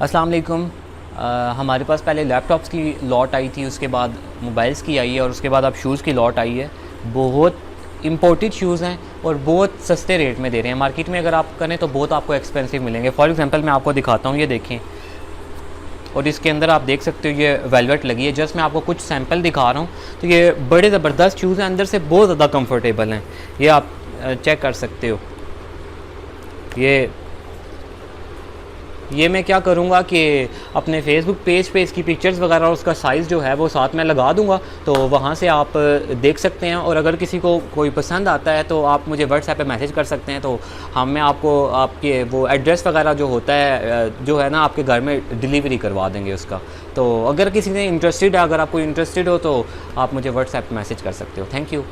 अस्सलाम वालेकुम। हमारे पास पहले लैपटॉप्स की लॉट आई थी, उसके बाद मोबाइल्स की आई है और उसके बाद अब शूज़ की लॉट आई है। बहुत इम्पोर्टेड शूज़ हैं और बहुत सस्ते रेट में दे रहे हैं। मार्केट में अगर आप करें तो बहुत आपको एक्सपेंसिव मिलेंगे। फॉर एग्जांपल मैं आपको दिखाता हूँ, ये देखें, और इसके अंदर आप देख सकते हो ये वेलवेट लगी है। जस्ट मैं आपको कुछ सैंपल दिखा रहा हूँ। तो ये बड़े ज़बरदस्त शूज़ हैं, अंदर से बहुत ज़्यादा कंफर्टेबल हैं। ये आप चेक कर सकते हो। ये मैं क्या करूँगा कि अपने फेसबुक पेज पे इसकी पिक्चर्स वगैरह और उसका साइज़ जो है वो साथ में लगा दूँगा, तो वहाँ से आप देख सकते हैं। और अगर किसी को कोई पसंद आता है तो आप मुझे व्हाट्सएप पे मैसेज कर सकते हैं, तो मैं आपको आपके वो एड्रेस वगैरह जो होता है जो है ना आपके घर में डिलीवरी करवा देंगे उसका। तो अगर किसी ने इंटरेस्टेड है, अगर आप कोई इंटरेस्टेड हो तो आप मुझे व्हाट्सएप पे मैसेज कर सकते हो। Thank you.